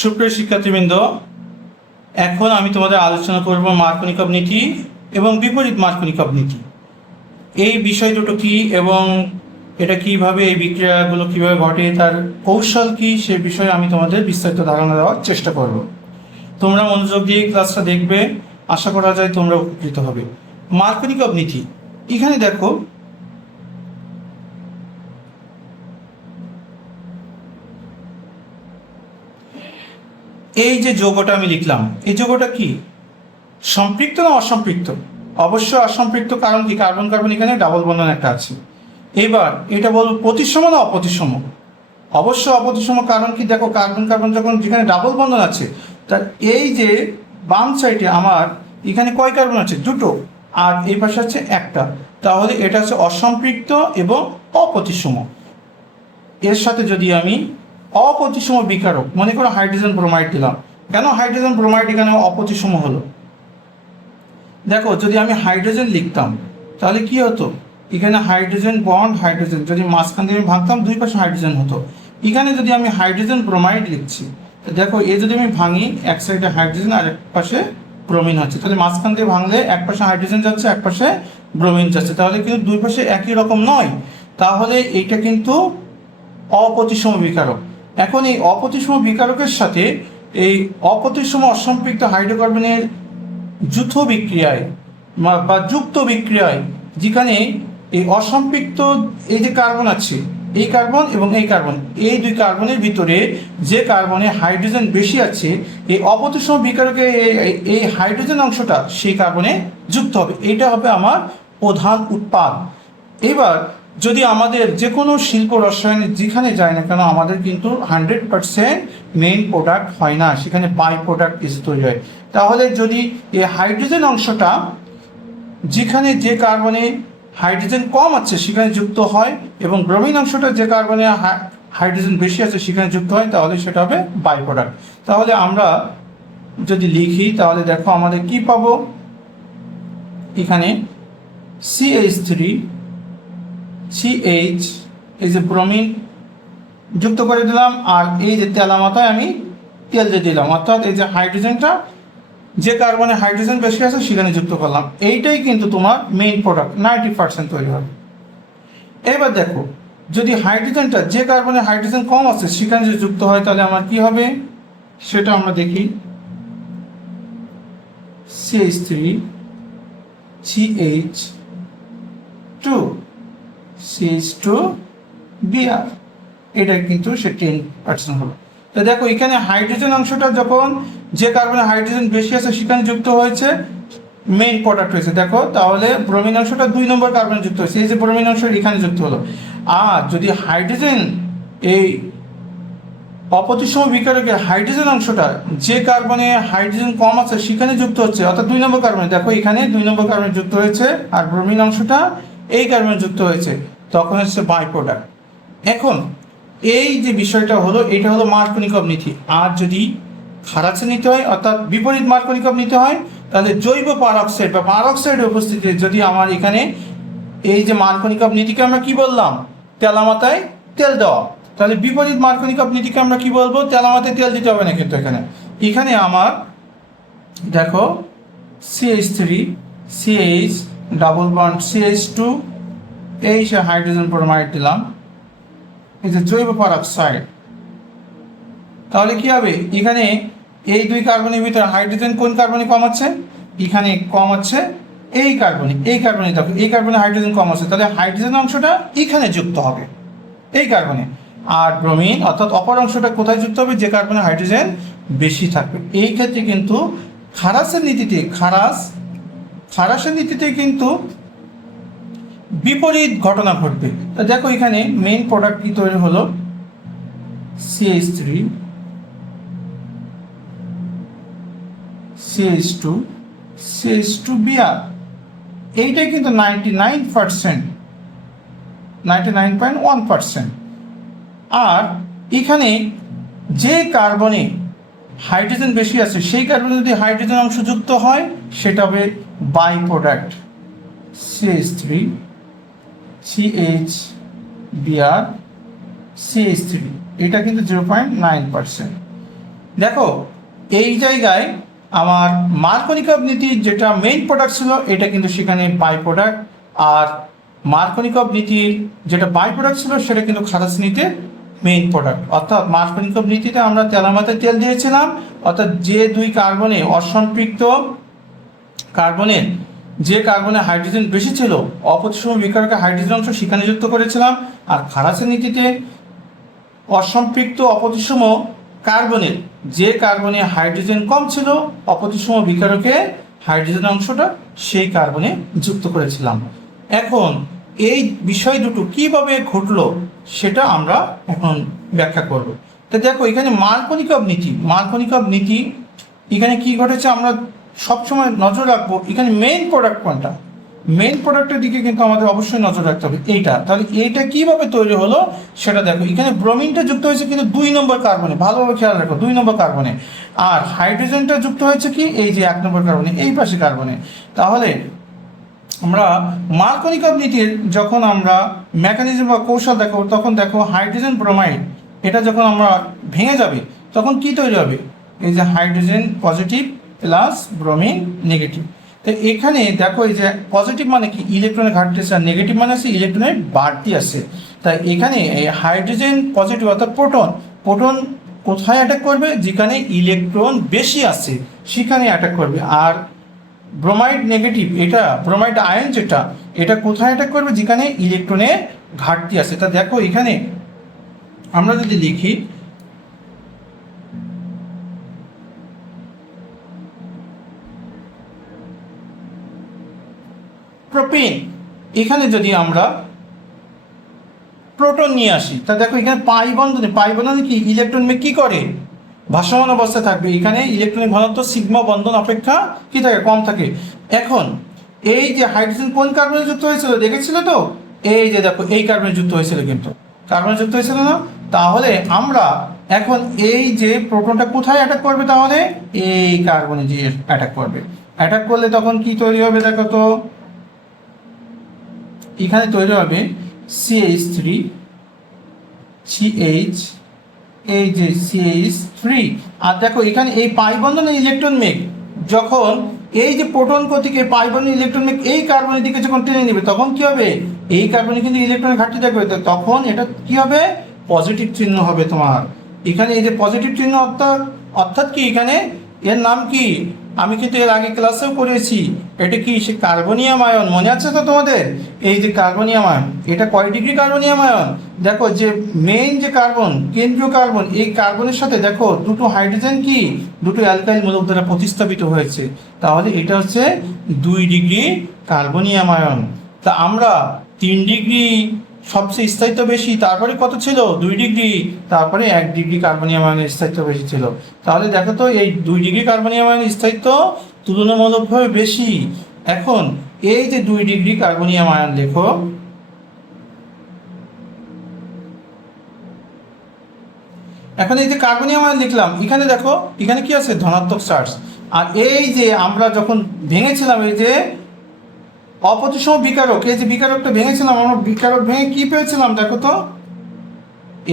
সুপ্রিয় শিক্ষার্থীবৃন্দ, এখন আমি তোমাদের আলোচনা করব মার্কনিকভ নীতি এবং বিপরীত মার্কনিকভ নীতি। এই বিষয় দুটো কি এবং এটা কিভাবে, এই বিক্রিয়াগুলো কিভাবে ঘটে, তার কৌশল কি, সে বিষয়ে আমি তোমাদের বিস্তারিত ধারণা দেওয়ার চেষ্টা করব। তোমরা মনোযোগ দিয়ে ক্লাসটা দেখবে, আশা করা যায় তোমরা উপকৃত হবে। মার্কনিকভ নীতি, এখানে দেখো এই যে যৌগটা আমি লিখলাম, এই যৌগটা কি সম্পৃক্ত না অসম্পৃক্ত? অবশ্যই অসম্পৃক্ত। কারণ কি, কার্বন কার্বন এখানে ডাবল বন্ধন একটা আছে। এবার এটা বলবো প্রতিসম না অপ্রতিসম? অবশ্যই অপ্রতিসম। কারণ কি, দেখো কার্বন কার্বন যখন যেখানে ডাবল বন্ধন আছে, তার এই যে বাম সাইডে আমার এখানে কয় কার্বন আছে? দুটো, আর এই পাশে আছে একটা। তাহলে এটা হচ্ছে অসম্পৃক্ত এবং অপ্রতিসম। এর সাথে যদি আমি অপ্রতিসম বিকারক, মনে করো হাইড্রোজেন ব্রোমাইড দিলাম। কেন হাইড্রোজেন ব্রোমাইড এখানে অপ্রতিসম হলো? দেখো যদি আমি হাইড্রোজেন লিখতাম তাহলে কি হতো, এখানে হাইড্রোজেন বন্ড হাইড্রোজেন, যদি মাঝখান দিয়ে আমি ভাঙতাম দুই পাশে হাইড্রোজেন হতো। এখানে যদি আমি হাইড্রোজেন ব্রোমাইড লিখছি, তো দেখো এ যদি আমি ভাঙি, এক সাইডে হাইড্রোজেন আর এক পাশে ব্রোমিন হচ্ছে, তাহলে মাঝখান দিয়ে ভাঙলে এক পাশে হাইড্রোজেন যাচ্ছে, এক পাশে ব্রোমিন যাচ্ছে, তাহলে কিন্তু দুই পাশে একই রকম নয়। তাহলে এইটা কিন্তু অপ্রতিসম বিকারক। এখন এই অপ্রতিসম বিকারকের সাথে এই অপ্রতিসম অসম্পৃক্ত হাইড্রোকার্বনের যৌথ বিক্রিয়ায় বা যুক্ত বিক্রিয়ায়, যেখানে এই অসম্পৃক্ত এই যে কার্বন আছে, এই কার্বন এবং এই কার্বন, এই দুই কার্বনের ভিতরে যে কার্বনে হাইড্রোজেন বেশি আছে, এই অপ্রতিসম বিকারকে এই হাইড্রোজেন অংশটা সেই কার্বনে যুক্ত হবে। এইটা হবে আমার প্রধান উৎপাদ। এবার যদি আমাদের যে কোনো শিল্প রসায়নে যেখানে যায় না কেন, আমাদের কিন্তু 100% মেইন প্রোডাক্ট হয় না, সেখানে বাই প্রোডাক্ট কিছু তৈরি হয়। তাহলে যদি এই হাইড্রোজেন অংশটা যেখানে যে কার্বনে হাইড্রোজেন কম আছে সেখানে যুক্ত হয়, এবং ব্রোমিন অংশটা যে কার্বনে হাইড্রোজেন বেশি আছে সেখানে যুক্ত হয়, তাহলে সেটা হবে বাই প্রোডাক্ট। তাহলে আমরা যদি লিখি তাহলে দেখো আমাদের কি পাবো, এখানে CH3 CH, এই যে ব্রোমিন যুক্ত করে দিলাম, আর এই যে তেলামাথায় আমি তেল দিয়ে দিলাম, অর্থাৎ এই যে হাইড্রোজেনটা যে কার্বনে হাইড্রোজেন বেশি আছে সেখানে যুক্ত করলাম। এইটাই কিন্তু তোমার মেইন প্রোডাক্ট, 90% তৈরি হবে। এবার দেখো যদি হাইড্রোজেনটা যে কার্বনে হাইড্রোজেন কম আছে সেখানে যদি যুক্ত হয়, তাহলে আমার কি হবে সেটা আমরা দেখি। CH3 CH2 CH2 Br, এটা কিন্তু সে 10% হলো। তো দেখো এখানে হাইড্রোজেন অংশটা যখন যে কার্বনে হাইড্রোজেন বেশি আছে সেখানে যুক্ত হয়েছে, মেইন প্রোডাক্ট হয়েছে। দেখো তাহলে ব্রোমিন অংশটা 2 নম্বর কার্বনে যুক্ত হয়েছে, এই যে ব্রোমিন অংশ এখানে যুক্ত হলো। আর যদি হাইড্রোজেন এই অপ্রতিসম বিকারকের হাইড্রোজেন অংশটা যে কার্বনে হাইড্রোজেন কম আছে সেখানে যুক্ত হচ্ছে, অর্থাৎ 2 নম্বর কার্বনে, দেখো এখানে 2 নম্বর কার্বনে যুক্ত হয়েছে আর ব্রোমিন অংশটা এই কার্বনে যুক্ত হয়েছে, তখন হচ্ছে বাই প্রোডাক্ট। এখন এই যে বিষয়টা হলো, এটা হলো মার্কনিকভ নীতি। আর যদি খারাচে নিতে হয়, অর্থাৎ বিপরীত মার্কনিকভ নিতে হয়, তাহলে জৈব পারক্সাইড বা পারক্সাইডের উপস্থিতিতে যদি আমার এখানে এই যে মার্কনিকভ নীতিকে আমরা কি বললাম, তেলামাথায় তেল দেওয়া, তাহলে বিপরীত মার্কনিকভ নীতিকে আমরা কি বলবো, তেলামাথায় তেল দিতে হবে না। কিন্তু এখানে আমার দেখো CH3 CH double bond CH2, এই সে হাইড্রোজেন ব্রোমাইড দিলাম, এই যে জৈব পারক্সাইড। তাহলে কি হবে, এখানে এই দুই কার্বনের ভিতরে হাইড্রোজেন কোন কার্বনে কম আছে, এখানে কম আছে এই কার্বনে, এই কার্বনে দেখো এই কার্বনে হাইড্রোজেন কম আছে, তাহলে হাইড্রোজেন অংশটা এখানে যুক্ত হবে এই কার্বনে, আর ব্রোমিন অর্থাৎ অপর অংশটা কোথায় যুক্ত হবে, যে কার্বনে হাইড্রোজেন বেশি থাকবে। এই ক্ষেত্রে কিন্তু খারাসের নীতিতে খারাসের নীতিতে কিন্তু বিপরীত ঘটনা ঘটবে। তো দেখো এখানে মেইন প্রোডাক্ট কি তৈরি হলো, CH3 CH2 CH2 Br, এইটাই কিন্তু 99.1%। আর এখানে যে কার্বনে হাইড্রোজেন বেশি আছে সেই কার্বনে যদি হাইড্রোজেন অংশ যুক্ত হয় সেটা হবে by product, CH3 CH Br CH3, এটা কিন্তু 0.9%। দেখো এই জায়গায় আমার মার্কনিকভ নীতির যেটা মেইন প্রোডাক্ট ছিল এটা কিন্তু সেখানে বাই প্রোডাক্ট, আর মার্কনিকভ নীতির যেটা বাই প্রোডাক্ট ছিল সেটা কিন্তু খালাস নীতির মেইন প্রোডাক্ট। অর্থাৎ মার্কনিকভ নীতিতে আমরা তেলের মাথায় তেল দিয়েছিলাম, অর্থাৎ যে দুই কার্বনে অসম্পৃক্ত কার্বনের যে কার্বনে হাইড্রোজেন বেশি ছিল অপ্রতিসম বিকারকে হাইড্রোজেন অংশ সেখানে যুক্ত করেছিলাম, আর খালাসের নীতিতে অসম্পৃক্ত অপ্রতিসম কার্বনের যে কার্বনে হাইড্রোজেন কম ছিল অপ্রতিসম বিকারকে হাইড্রোজেন অংশটা সেই কার্বনে যুক্ত করেছিলাম। এখন এই বিষয় দুটো কিভাবে ঘটলো সেটা আমরা এখন ব্যাখ্যা করব। তো দেখো এখানে মার্কনিকভ নীতি এখানে কি ঘটেছে আমরা সবসময় নজর রাখবো। এখানে মেইন প্রোডাক্ট কোনটা, মেইন প্রোডাক্টের দিকে কিন্তু আমাদের অবশ্যই নজর রাখতে হবে। এইটা তাহলে এইটা কিভাবে তৈরি হলো সেটা দেখো। এখানে ব্রোমিনটা যুক্ত হয়েছে কিন্তু 2 নম্বর কার্বনে, ভালোভাবে খেয়াল রাখো 2 নম্বর কার্বনে, আর হাইড্রোজেনটা যুক্ত হয়েছে কি এই যে 1 নম্বর কার্বনে, এই পাশে কার্বনে। তাহলে আমরা মার্কনিকভ নীতির যখন আমরা মেকানিজম বা কৌশল দেখো তখন দেখো হাইড্রোজেন ব্রোমাইড এটা যখন আমরা ভেঙে যাবে তখন কি তৈরি হবে, এই যে hydrogen positive plus bromine negative. তো এখানে দেখো এই যে পজিটিভ মানে কি ইলেকট্রনের ঘাটতি আছে, আর নেগেটিভ মানে আছে ইলেকট্রনের বাড়তি আছে। তাই এখানে এই হাইড্রোজেন পজিটিভ অর্থাৎ প্রোটন কোথায় অ্যাটাক করবে, যেখানে ইলেকট্রন বেশি আছে সেখানে অ্যাটাক করবে। আর ব্রোমাইড নেগেটিভ এটা ব্রোমাইড আয়ন যেটা এটা কোথায় অ্যাটাক করবে, যেখানে ইলেকট্রনের ঘাটতি আছে। তা দেখো এখানে আমরা যদি লিখি প্রোপিন, এখানে যদি আমরা প্রোটন নিয়ে আসি তা দেখো এখানে পাই বন্ধনে কি ইলেকট্রন কি করে ভাসমান অবস্থায় থাকবে, এখানে ইলেকট্রনিক ঘনত্ব সিগমা বন্ধন অপেক্ষা কি থাকে কম থাকে। এখন এই যে হাইড্রোজেন কোন কার্বনে যুক্ত হয়েছিল দেখেছিল তো, এই যে দেখো এই কার্বনে যুক্ত হয়েছিল, কিন্তু কার্বনে যুক্ত হয়েছিল না। তাহলে আমরা এখন এই যে প্রোটনটা কোথায় অ্যাটাক করবে, তাহলে এই কার্বনে যে অ্যাটাক করবে। অ্যাটাক করলে তখন কি তৈরি হবে দেখো তো, এখানে তৈরি হবে CH3 CH এই যে CH3। আর দেখো এখানে এই পাই বন্ধনে ইলেকট্রন মেঘ যখন এই যে প্রোটন গতিকে পাই বন্ধনে ইলেকট্রন মেঘ এই কার্বনের দিকে যখন টেনে নেবে তখন কি হবে, এই কার্বনে কিন্তু ইলেকট্রনের ঘাটতি থাকবে, তখন এটা কি হবে পজিটিভ চিহ্ন হবে তোমার। এখানে এই যে পজিটিভ চিহ্ন অর্থাৎ কি এখানে এর নাম কি, আমি কিন্তু এর আগে ক্লাসেও করেছি, এটা কি সে কার্বনিয়াম আয়ন, মনে আছে তো তোমাদের। এই যে কার্বনিয়াম আয়ন এটা কয় ডিগ্রি কার্বনিয়াম আয়ন, দেখো যে মেইন যে কার্বন কেন্দ্রীয় কার্বন এই কার্বনের সাথে দেখো দুটো হাইড্রোজেন কি দুটো অ্যালকাইল মূলক দ্বারা প্রতিস্থাপিত হয়েছে, তাহলে এটা হচ্ছে 2 ডিগ্রি কার্বনিয়াম আয়ন। তা আমরা 3 ডিগ্রি সবচেয়ে স্থায়িত্ব বেশি, তারপরে কত ছিল 2 ডিগ্রি, তারপরে 1 ডিগ্রি কার্বনিয়াম আয়নের স্থায়িত্ব বেশি ছিল। তাহলে দেখো তো এই 2 ডিগ্রি কার্বনিয়াম আয়নের স্থায়িত্ব তুলনামূলকভাবে বেশি। এখন এই যে 2 ডিগ্রি কার্বনিয়াম আয়ন দেখো, এখন এই যে কার্বনিয়াম আয়ন লিখলাম এখানে দেখো এখানে কি আছে ধনাত্মক চার্জ। আর এই যে আমরা যখন ভেঙেছিলাম এই যে অপ্রতিসম বিকারক, এই যে বিকারকটা ভেঙেছিলাম আমরা, বিকারক ভেঙে কি পেয়েছিলাম দেখো তো,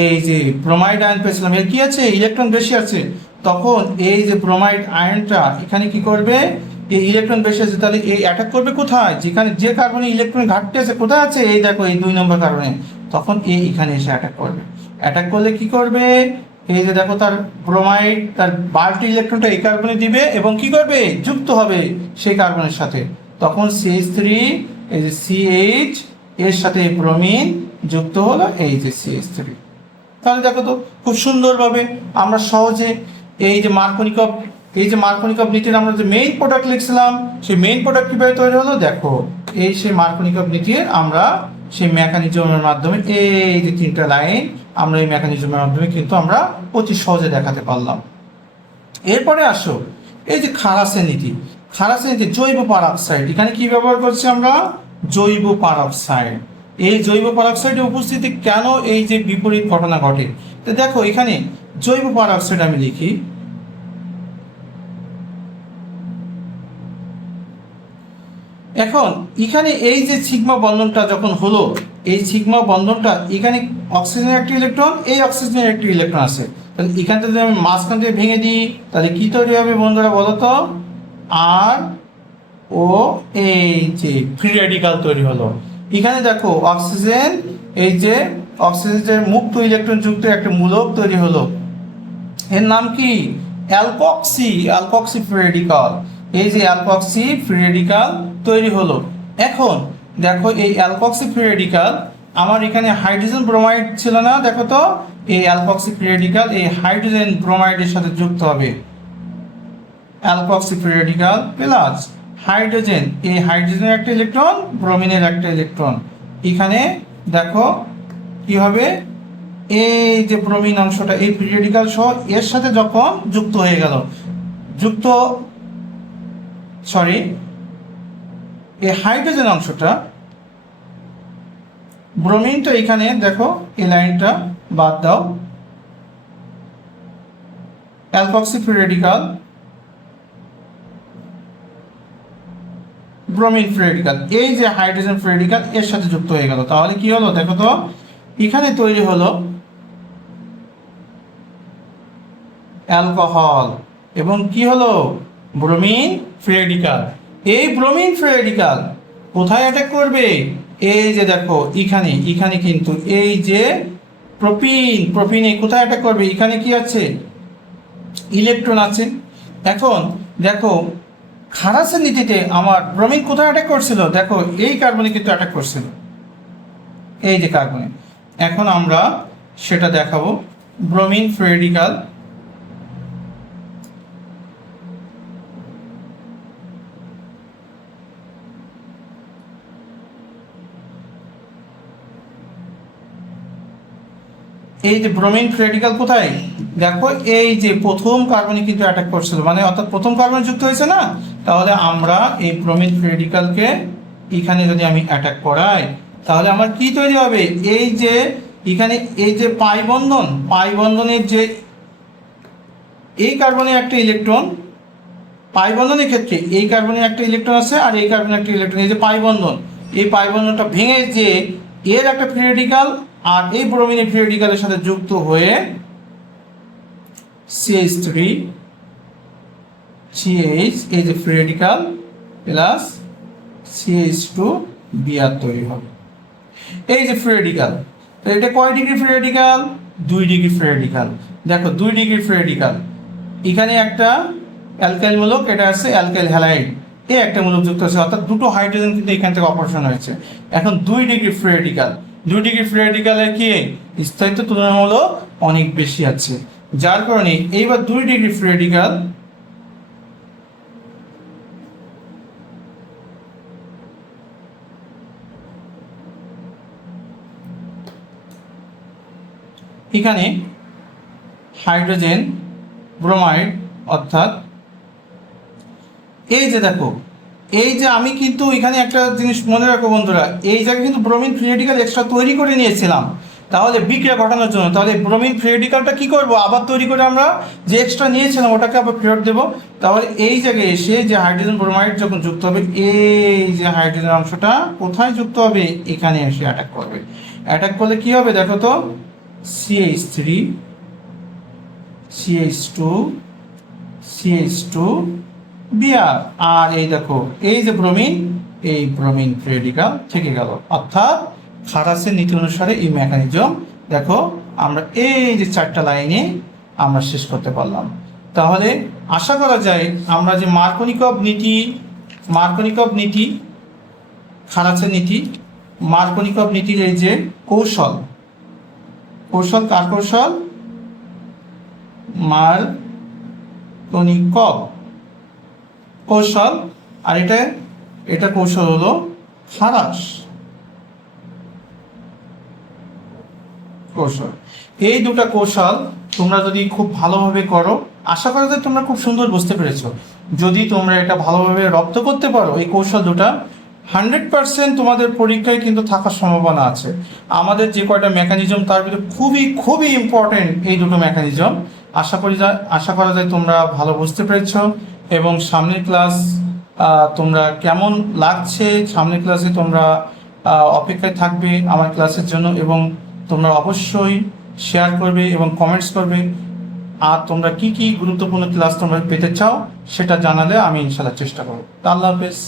এই যে ব্রোমাইড আয়ন পেয়েছিলাম। এর কি আছে ইলেকট্রন বেশি আছে, তখন এই যে ব্রোমাইড আয়নটা এখানে কি করবে, এই ইলেকট্রন বেশি আছে তাহলে এই অ্যাটাক করবে কোথায়, যেখানে যে কার্বনে ইলেকট্রন ঘাটতি আছে কোথায় আছে, এই দেখো এই 2 নম্বর কার্বনে, তখন এই এখানে এসে অ্যাটাক করবে। অ্যাটাক করলে কি করবে, এই যে দেখো তার ব্রোমাইড তার বাড়তি ইলেকট্রনটা এই কার্বনে দিবে এবং কি করবে যুক্ত হবে সেই কার্বনের সাথে, তখন CH3 এই যে CH এর সাথে ব্রোমিন যুক্ত হলো এই যে CH3। তাহলে দেখো তো খুব সুন্দরভাবে আমরা সহজে এই যে মার্কনিকভ নীতির আমরা যে মেইন প্রোডাক্ট লিখছিলাম সেই মেইন প্রোডাক্ট কীভাবে তৈরি হলো দেখো, এই সেই মার্কনিকভ নীতির আমরা সেই মেকানিজমের মাধ্যমে এই যে 3টা লাইন আমরা এই মেকানিজমের মাধ্যমে কিন্তু আমরা অতি সহজে দেখাতে পারলাম। এরপরে আসো এই যে খালাসের নীতি জৈব পারঅক্সাইড, এখানে কি ব্যবহার করছি আমরা জৈব পারঅক্সাইড। এই জৈব পারঅক্সাইডের উপস্থিতি কেন এই যে বিপরীত ঘটনা ঘটে, তো দেখো এখানে জৈব পারঅক্সাইড আমি লিখি, এখন এখানে এই যে সিগমা বন্ধনটা যখন হলো এই সিগমা বন্ধনটা এখানে অক্সিজেনের একটি ইলেকট্রন, এই অক্সিজেনের একটি ইলেকট্রন আছে, তাহলে এখান থেকে যদি আমি মাঝখান থেকে ভেঙে দিই তাহলে কি তৈরি হবে বন্ধুরা বলো তো? আর ও এই যে ফ্রি রেডিকাল তৈরি হলো। এখানে দেখো অক্সিজেন, এই যে অক্সিজেনের মুক্ত ইলেকট্রন যুক্ত একটা মূলক তৈরি হলো, এর নাম কি? Alkoxy, alkoxy free radical. এই যে অ্যালকক্সি ফ্রি রেডিকাল তৈরি হলো। এখন দেখো এই অ্যালকক্সি ফ্রি রেডিকাল, আমার এখানে হাইড্রোজেন ব্রোমাইড ছিল না, দেখো তো এই অ্যালকক্সি ফ্রি রেডিকাল এই হাইড্রোজেন ব্রোমাইডের সাথে যুক্ত হবে। Alkoxy free radical plus hydrogen, এই হাইড্রোজেনের একটা ইলেকট্রন, ব্রোমিনের একটা ইলেকট্রন, এখানে দেখো কি হবে? এই যে ব্রোমিন অংশটা এই ফ্রি রেডিকাল সহ এর সাথে যখন যুক্ত হয়ে গেল, যুক্ত সরি এই হাইড্রোজেন অংশটা, ব্রোমিনটা এখানে দেখো এই লাইনটা বাদ দাও, alkoxy free radical bromine free radical, এই যে হাইড্রোজেন ফ্রি রেডিকাল এর সাথে যুক্ত হয়ে গেল, তাহলে কি হলো দেখো তো? এখানে তৈরি হলো অ্যালকোহল এবং কি হলো? Bromine free radical. এই ব্রোমিন ফ্রি রেডিকাল কোথায় অ্যাটাক করবে? এই যে দেখো এখানে, এখানে কিন্তু এই যে প্রোপিন, প্রোপিনে কোথায় অ্যাটাক করবে? এখানে কি আছে? ইলেকট্রন আছে। এখন দেখো খারাসের নীতিতে আমার ব্রোমিন কোথায় অ্যাটাক করছিল? দেখো এই কার্বনে কিন্তু অ্যাটাক করছিল, এই যে কার্বনে। এখন আমরা সেটা দেখাবো। ব্রোমিন ফ্রি রেডিকাল এই যে ব্রোমিন ফ্রি রেডিকাল কোথায়? দেখো এই যে প্রথম কার্বনে কিন্তু অ্যাটাক করছিল, মানে অর্থাৎ প্রথম কার্বনে যুক্ত হয়েছে না, তাহলে আমরা এই ব্রোমিন ফ্রি রেডিকালকে এখানে যদি আমি অ্যাটাক করাই তাহলে আমার কি তৈরি হবে? এই যে এখানে এই যে পাই বন্ধন, পাই বন্ধনের যে এই কার্বনে একটা ইলেকট্রন, পাই বন্ধনের ক্ষেত্রে এই কার্বনে একটা ইলেকট্রন আছে আর এই কার্বনে একটা ইলেকট্রন, এই যে পাই বন্ধন, এই পাই বন্ধনটা ভেঙে যে এর একটা ফ্রি রেডিকাল আর এই ব্রোমিনের ফ্রি রেডিকালের সাথে যুক্ত হয়ে CH3 CH, এই যে free radical plus CH2 Br তৈরি হবে। এই যে ফ্রি রেডিকাল, তো এটা কয় degree free radical? 2 degree free radical. দেখো 2 ডিগ্রি ফ্রি রেডিকাল, এখানে একটা অ্যালকাইল মূলক, এটা আছে অ্যালকাইল হ্যালাইড, এই একটা মূলক যুক্ত আছে, অর্থাৎ দুটো হাইড্রোজেন কিন্তু এখান থেকে অপারেশন হয়েছে। এখন 2 degree free radical, 2 degree free রেডিকালের কি স্থায়িত্ব তুলনামূলক অনেক বেশি আছে, যার কারণে এইবার 2 ডিগ্রি ফ্রি রেডিকাল এখানে হাইড্রোজেন ব্রোমাইড, অর্থাৎ এই যে দেখো এই যে আমি কিন্তু এখানে একটা জিনিস মনে রাখো বন্ধুরা, এই জায়গায় কিন্তু ব্রোমিন ফ্রি রেডিকাল এক্সট্রা তৈরি করে নিয়েছিলাম, তাহলে বিক্রিয়া ঘটানোর জন্য। তাহলে ব্রোমিন ফ্রি রেডিকালটা কি করব? আবার তৈরি করে আমরা যে এক্সট্রা নিয়েছিলাম ওটাকে আবার ফেরত দেবো। তাহলে এই জায়গায় এসে যে হাইড্রোজেন ব্রোমাইড যখন যুক্ত হবে, এই যে হাইড্রোজেন অংশটা কোথায় যুক্ত হবে? এখানে এসে অ্যাটাক করবে। অ্যাটাক করলে কি হবে দেখো তো? CH3 CH2 CH2 Br, আর এই দেখো এই যে ব্রোমিন, এই ব্রোমিন ফ্রি রেডিকাল থেকে গেল। অর্থাৎ খারাসের নীতি অনুসারে এই মেকানিজম দেখো আমরা এই যে 4টা লাইনে আমরা শেষ করতে পারলাম। তাহলে আশা করা যায় আমরা যে মার্কোনিকভ নীতি খারাসের নীতি, মার্কোনিকভ নীতির এই যে কৌশল কার কৌশল? মার্কোনিকভ কৌশল, আর এটা কৌশল হলো খারাস কৌশল। এই দুটো কৌশল তোমরা যদি খুব ভালোভাবে করো, আশা করা যায় তোমরা খুব সুন্দর বুঝতে পেরেছো। যদি তোমরা এটা ভালোভাবে রপ্ত করতে পারো, এই কৌশল দুটা 100% তোমাদের পরীক্ষায় কিন্তু থাকার সম্ভাবনা আছে। আমাদের যে কয়টা মেকানিজম তার ভিতরে খুবই ইম্পর্টেন্ট এই দুটো মেকানিজম। আশা করা যায় তোমরা ভালো বুঝতে পেরেছো, এবং সামনের ক্লাস তোমরা কেমন লাগছে, সামনের ক্লাসে তোমরা অপেক্ষায় থাকবে আমার ক্লাসের জন্য, এবং তোমরা অবশ্যই শেয়ার করবে এবং কমেন্টস করবে। আর তোমরা কি কি গুরুত্বপূর্ণ ক্লাস তোমরা পেতে চাও সেটা জানালে আমি ইনশাল্লাহ চেষ্টা করবো। আল্লাহ হাফেজ।